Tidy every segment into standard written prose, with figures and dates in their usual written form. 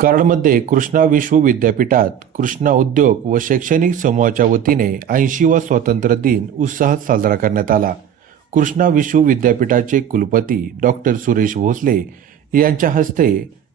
कराडमध्ये कृष्णा विश्व विद्यापीठात कृष्णा उद्योग व शैक्षणिक समूहाच्या वतीने 80वा स्वातंत्र्य दिन उत्साहात साजरा करण्यात आला। कृष्णा विश्व विद्यापीठाचे कुलपती डॉक्टर सुरेश भोसले यांच्या हस्ते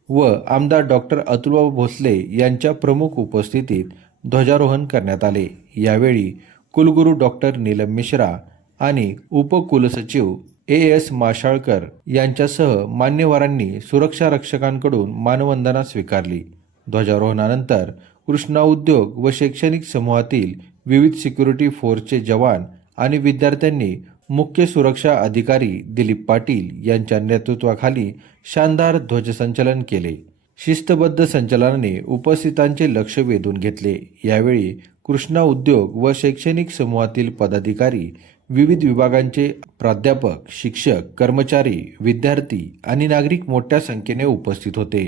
व आमदार डॉक्टर अतुलबाबू भोसले यांच्या प्रमुख उपस्थितीत ध्वजारोहण करण्यात आले। यावेळी कुलगुरू डॉक्टर नीलम मिश्रा आणि उपकुलसचिव एस माशाळकर यांच्यासह मान्यवरांनी सुरक्षा रक्षकांकडून मानवंदना स्वीकारली। ध्वजारोहणानंतर कृष्णा उद्योग व शैक्षणिक समूहातील विविध सिक्युरिटी फोर्सचे जवान आणि विद्यार्थ्यांनी मुख्य सुरक्षा अधिकारी दिलीप पाटील यांच्या नेतृत्वाखाली शानदार ध्वजसंचलन केले। शिस्तबद्ध संचलनाने उपस्थितांचे लक्ष वेधून घेतले। यावेळी कृष्णा उद्योग व शैक्षणिक समूहातील पदाधिकारी, विविध विभागांचे प्राध्यापक, शिक्षक, कर्मचारी, विद्यार्थी आणि नागरिक मोठ्या संख्येने उपस्थित होते।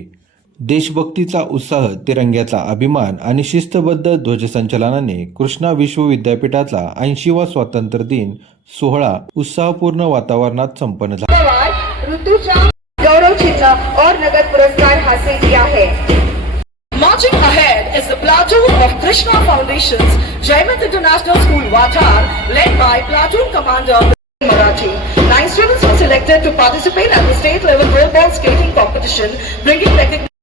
देशभक्तीचा उत्साह, तिरंग्याचा अभिमान आणि शिस्तबद्ध ध्वजसंचलनाने कृष्णा विश्व विद्यापीठाचा 80वा स्वातंत्र्य दिन सोहळा उत्साहपूर्ण वातावरणात संपन्न झाला। ऋतुजा गौरव चिन्ह और नगद पुरस्कार हासिल किया है। Marching ahead is the platoon of Krishna Foundation's Jaimat International School Vatar, led by platoon commander Marathi. 9 students were selected to participate at the state level roll ball skating competition, bringing recognition